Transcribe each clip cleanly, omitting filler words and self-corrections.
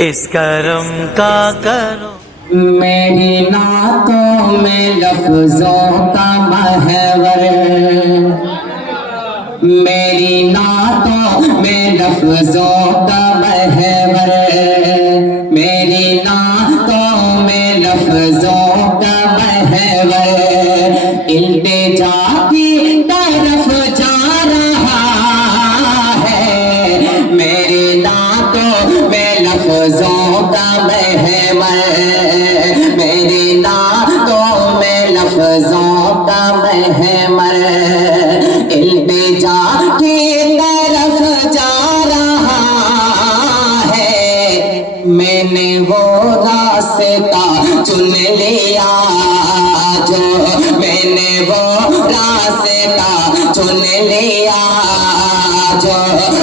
इस करम का करो। मेरी नातों में लफ्जों का महवर, मेरी नातों में लफ्जों का महवर, मेरी नातों में लफ्जों का महवर इल्तिजा की तरफ जा रहा है। मेरी नातों में लफ्जों का महवर, मेरी नातों में लफ्जों का महवर इल्तिजा की तरफ जा रहा है। मैंने वो रास्ता चुन लिया जो, मैंने वो रास्ता चुन लिया जो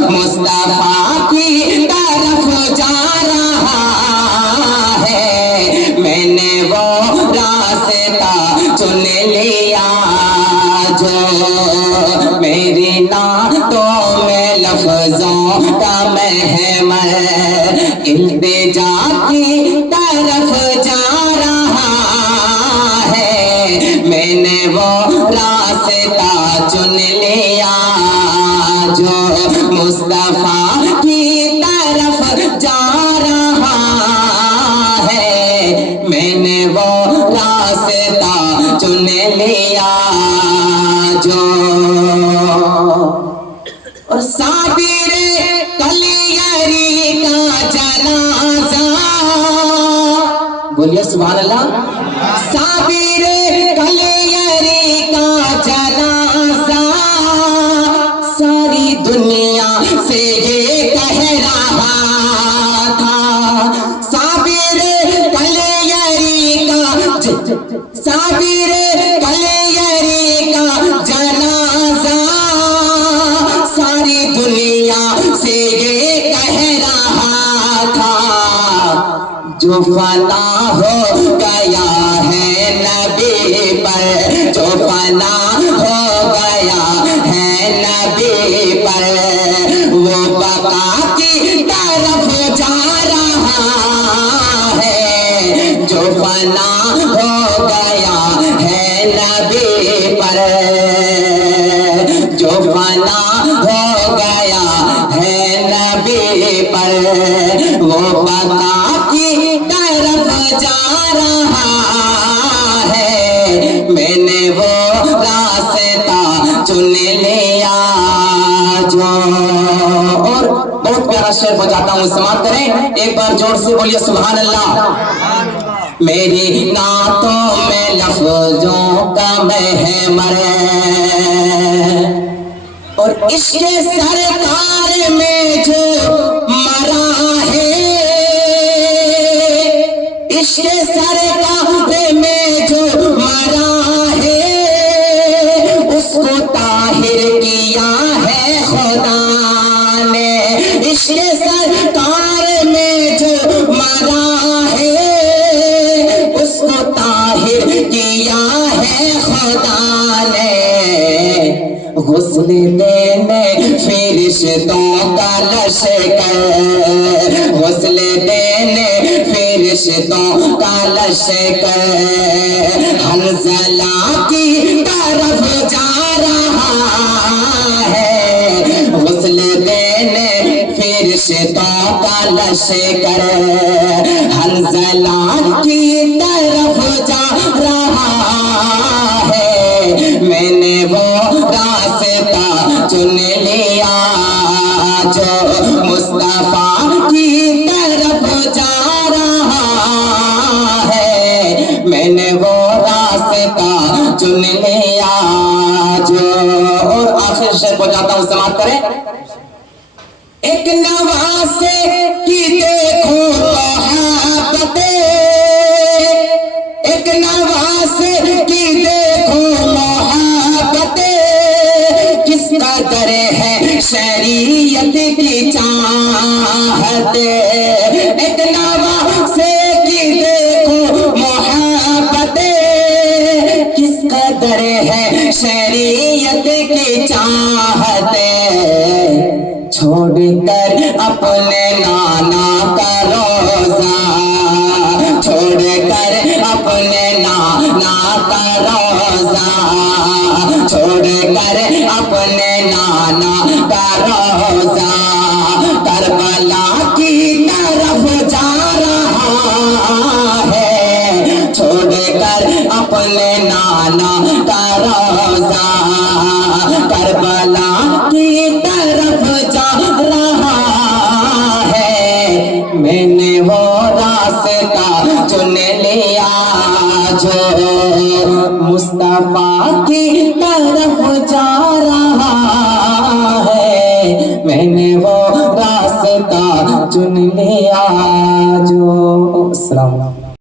मुस्तफा की तरफ जा रहा है। मैंने वो रास्ता चुन लिया जो मेरी नातों में लफ्जों का महवर इल्तिजा की तरफ जा रहा है। मैंने वो रास्ता चुन लिया जो मुस्तफा की तरफ जा रहा है। मैंने वो रास्ता चुन लिया जो। और साबिर कलियरी का जनाजा, बोलिए सुभान अल्लाह। साबिर कलियरी का जनाजा सारी दुनिया से ये कह रहा था। साबिर कलियरी का, साबिर कलियरी का जनाजा सारी दुनिया से ये कह रहा था। जो फना हो गया है नबी पर, जो फना हो गया है नबी पर, वो बका की तरफ जा रहा है। जो फना हो गया है नबी पर, जो फना हो गया है नबी पर, वो बका की तरफ जा रहा है। मैंने वो रास्ता चुन लिया जो। और बहुत प्यारा शेर बजाता हूँ, समाप्त करें। एक बार जोर से बोलिए सुभान अल्लाह। मेरी नातों में लफ्जों का महवर और इश्क़ सरकार में जो मरा है, इश्क़ सरकार में जो मरा है, उसको ताहिर किया है खुदा ने। इश्क़ सरकार में जो मरा है, उसको ताहिर किया है खुदा ने। हुस्न देने फरिश्तों का लश्कर, हुस्न देने फरिश्तों का लश्कर हंज़ला की तरफ जा रहा है। हुस्न देने फरिश्तों का लश्कर हंज़ला की तरफ जा रहा है। मैंने वो रास्ता चुन लिया जो मुस्तफा की तरफ जा रहा है। मैंने वो रास्ता चुन लिया जो। और आखिर शेर को जाता हूँ, समाप्त करें। एक नवासे की देखो मोहब्बते, एक नवासे की देखो मोहब्बते, किस कदर है शरीयत की चाहत। एक नवासे की देखो मोहब्बते, किस कदर है शरीयत की चाहत। छोड़कर अपने नाना का मुस्तफा की तरफ जा रहा है, मैंने वो रास्ता चुन लिया जो। अस्सलाम।